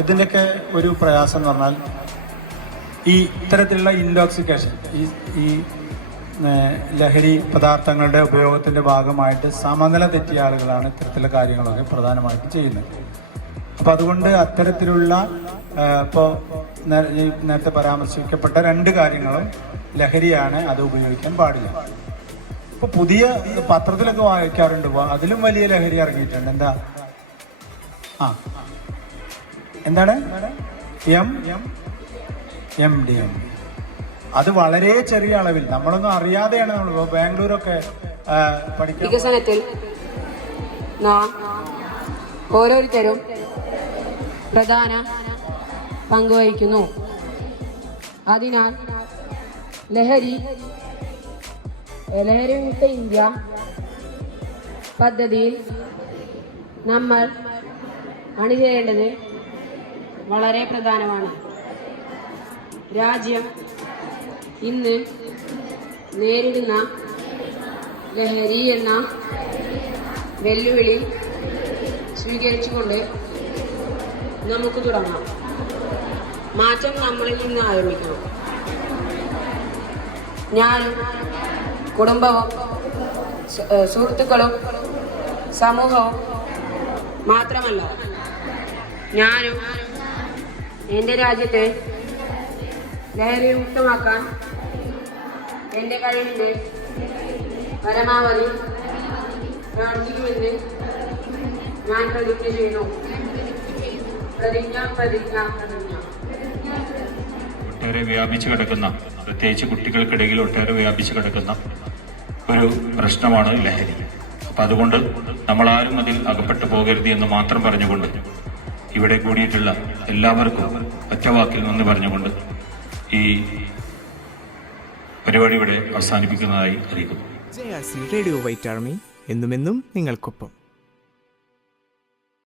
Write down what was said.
ഇതിന്റെയൊക്കെ ഒരു പ്രയാസം എന്ന് പറഞ്ഞാൽ ഈ ഇത്തരത്തിലുള്ള ഇൻടോക്സിക്കേഷൻ ഈ ഈ ലഹരി പദാർത്ഥങ്ങളുടെ ഉപയോഗത്തിന്റെ ഭാഗമായിട്ട് സമനില തെറ്റിയ ആളുകളാണ് ഇത്തരത്തിലുള്ള കാര്യങ്ങളൊക്കെ പ്രധാനമായിട്ടും ചെയ്യുന്നത്. അപ്പോൾ അതുകൊണ്ട് അത്തരത്തിലുള്ള ഇപ്പോൾ നേരത്തെ പരാമർശിക്കപ്പെട്ട രണ്ട് കാര്യങ്ങളും ലഹരിയാണ് അത് ഉപയോഗിക്കാൻ പാടില്ല. ഇപ്പോൾ പുതിയ പത്രത്തിലൊക്കെ വായിക്കാറുണ്ട് അതിലും വലിയ ലഹരി ഇറങ്ങിയിട്ടുണ്ട്. എന്താ? ആ. എന്താണ്? എം? എം ഡി എം അത് വളരെ ചെറിയ അളവിൽ. നമ്മളൊന്നും അറിയാതെയാണ് നമ്മൾ ബാംഗ്ലൂരൊക്കെ വികസനത്തിൽ നാം ഓരോരുത്തരും പ്രധാന പങ്കുവഹിക്കുന്നു അതിനാൽ ലഹരി ലഹരി ലഹരിമുക്ത ഇന്ത്യ പദ്ധതിയിൽ നമ്മൾ അണിചേരേണ്ടത് വളരെ പ്രധാനമാണ്. രാജ്യം ഇന്ന് നേരിടുന്ന ലഹരി എന്ന വെല്ലുവിളി സ്വീകരിച്ചുകൊണ്ട് നമുക്ക് തുടങ്ങാം. മാറ്റം നമ്മളിൽ നിന്ന് ആരംഭിക്കണം. ഞാനും കുടുംബവും സുഹൃത്തുക്കളും സമൂഹവും മാത്രമല്ല ഞാനും എന്റെ രാജ്യത്തെ ലഹരിമുക്തമാക്കാൻ എന്റെ കഴിവിന്റെ പരമാവധി പ്രവർത്തിക്കുമെന്ന് ഞാൻ പ്രതിജ്ഞ ചെയ്യുന്നു. പ്രതിജ്ഞ പ്രതിജ്ഞ പ്രതിജ്ഞ. ഒട്ടേറെ വ്യാപിച്ചു കിടക്കുന്ന പ്രത്യേകിച്ച് കുട്ടികൾക്കിടയിൽ ഒട്ടേറെ വ്യാപിച്ചു കിടക്കുന്ന ഒരു പ്രശ്നമാണ് ലഹരി. അപ്പം അതുകൊണ്ട് നമ്മളാരും അതിൽ അകപ്പെട്ടു പോകരുത് എന്ന് മാത്രം പറഞ്ഞുകൊണ്ട് ഇവിടെ കൂടിയിട്ടുള്ള എല്ലാവർക്കും ഒറ്റവാക്കിൽ നിന്ന് പറഞ്ഞുകൊണ്ട് ഈ പരിപാടി ഇവിടെ അവസാനിപ്പിക്കുന്നതായി അറിയിക്കുന്നു. റേഡിയോ വൈറ്റ് ആർമി എന്നുമെന്നും നിങ്ങൾക്കൊപ്പം.